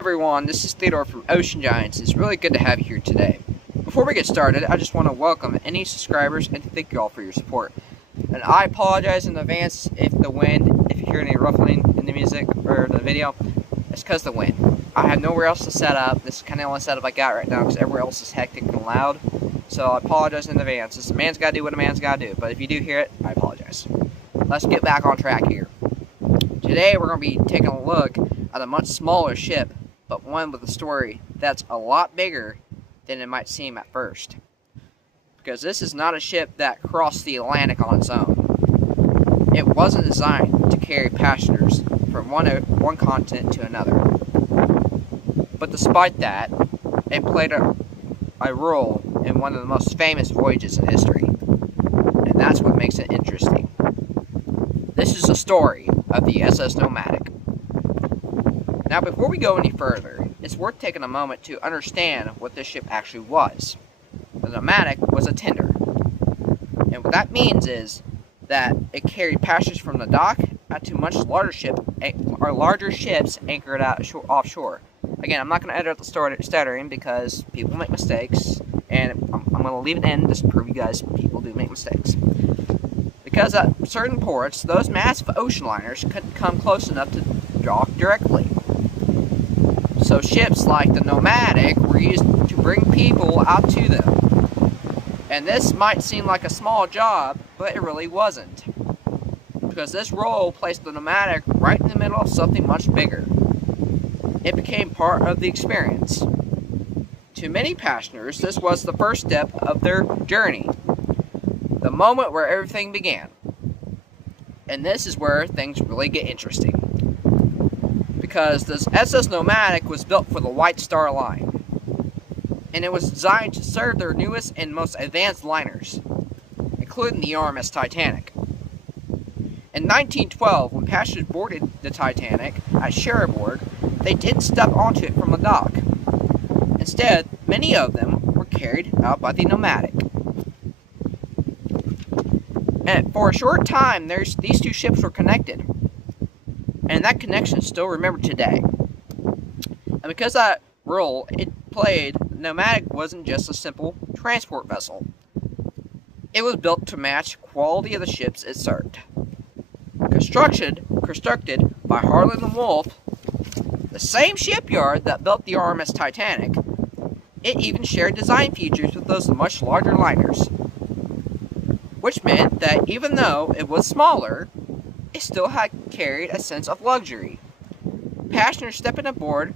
Everyone, this is Theodore from Ocean Giants. It's really good to have you here today. Before we get started, I just want to welcome any subscribers and thank you all for your support. And I apologize in advance if you hear any ruffling in the music or the video. It's because of the wind. I have nowhere else to set up. This is kind of the only setup I got right now because everywhere else is hectic and loud. So I apologize in advance. A man's got to do what a man's got to do. But if you do hear it, I apologize. Let's get back on track here. Today we're going to be taking a look at a much smaller ship, but one with a story that's a lot bigger than it might seem at first. Because this is not a ship that crossed the Atlantic on its own. It wasn't designed to carry passengers from one continent to another. But despite that, it played a role in one of the most famous voyages in history. And that's what makes it interesting. This is the story of the SS Nomadic. Now, before we go any further, it's worth taking a moment to understand what this ship actually was. The Nomadic was a tender. And what that means is that it carried passengers from the dock out to much larger ships anchored out offshore. Again, I'm not going to edit out the stuttering because people make mistakes, and I'm going to leave it in just to prove you guys people do make mistakes. Because at certain ports, those massive ocean liners couldn't come close enough to dock directly. So ships like the Nomadic were used to bring people out to them. And this might seem like a small job, but it really wasn't. Because this role placed the Nomadic right in the middle of something much bigger. It became part of the experience. To many passengers, this was the first step of their journey. The moment where everything began. And this is where things really get interesting. Because this SS Nomadic was built for the White Star Line. And it was designed to serve their newest and most advanced liners, including the RMS Titanic. In 1912, when passengers boarded the Titanic at Cherbourg, they didn't step onto it from the dock. Instead, many of them were carried out by the Nomadic. And for a short time, these two ships were connected. And that connection is still remembered today. And because of that role it played, Nomadic wasn't just a simple transport vessel. It was built to match quality of the ships it served. Constructed by Harland & Wolff, the same shipyard that built the RMS Titanic, it even shared design features with those much larger liners. Which meant that even though it was smaller, it still had carried a sense of luxury. Passengers stepping aboard